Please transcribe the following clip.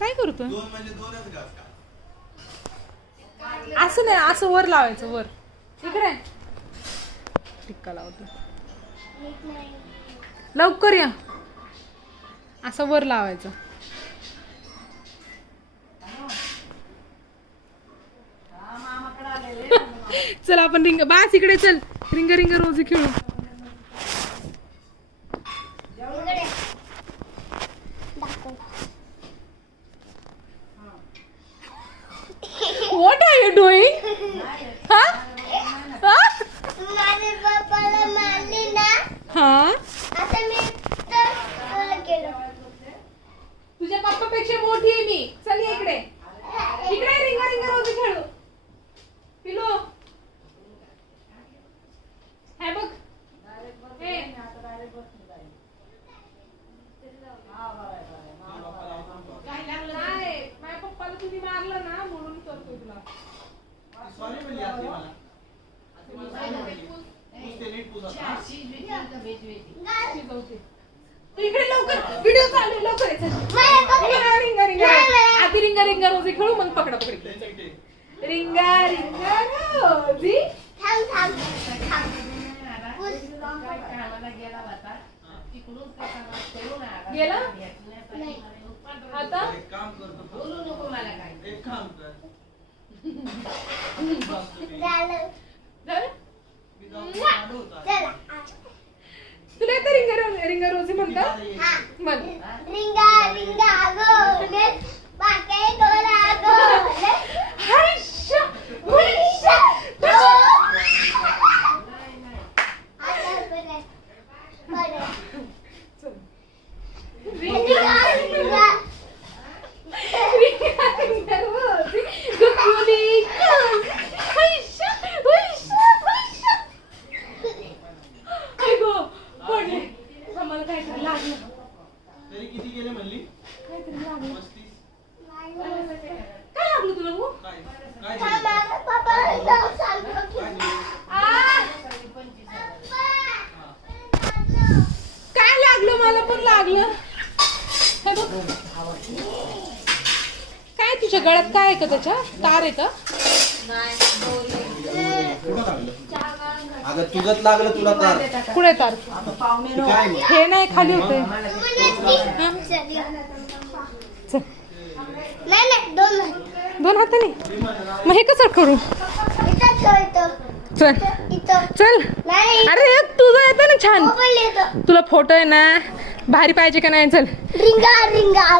काय करतो असं नाही, असं वर लावायचं, वर इकडे टिक्का लावतो. लवकर या, असं वर लावायचं. चल आपण रिंग, बास इकडे चल, रिंग रिंग रोजी खेळू. What are you doing? हा? हा? माझ्या पप्पाला मारली ना, हा? आता मी तर केलं. तुझ्या पप्पापेक्षा मोठी आहे मी. चल ये इकडे, इकडे रिंग रिंग रोजी खेळू. पिलो हे बघ, हे नाही, माझ्या पप्पाला तुम्ही मारलं ना म्हणून करतोय तुला. तू इकडे लवकर, व्हिडिओ चालू आहे, लवकर रिंगा रिंगा, आधी रिंगा रिंगा रोजी खेळू, मग पकडा पकडी. रिंगा रिंगा रोजी. थांब थांब थांब. गेला नाही. आता झालं. झालं? चला. तुला येतं रिंगा रिंगा रोजी म्हणता? हा. म्हण. रिंगा रिंगा गोले, बाके गोला गोले. हायशा, हुईशा. आता बरं. बरं. चल. रिंगा रिंगा. रिंगा रिंगा रोजी, गुगुली गुल. हायशा, हुईशा, हुईशा. आई गो, पडले. आम्हाला काहीतरी लागलं. तरी किती गेले म्हणली? काहीतरी लागलं. 35. काय लागलं तुला मग? काय काय थांब, झालं? माझ्या पप्पाला जाऊन सांगतो. काय झालं? काय लागलं? मला पण लागलं. हे बघ. काय तुझ्या गळ्यात काय आहे का, त्याच्या तार आहे का? कुठं लागलं? अगं तुझंच लागलं तुला तार. कुठे तार? ते काय मग? हे नाही, खाली होते. चल, नाही नाही, दोन हात. दोन हाताने. मग हे कसं करू? इथं ठेवतो. चल इथं. चल. नाही. अरे हे तुझं येतं ना छान. मोबाईल येतो. तुला फोटो आहे ना भारी पाहिजे का नाही? चल. रिंगा रिंगा.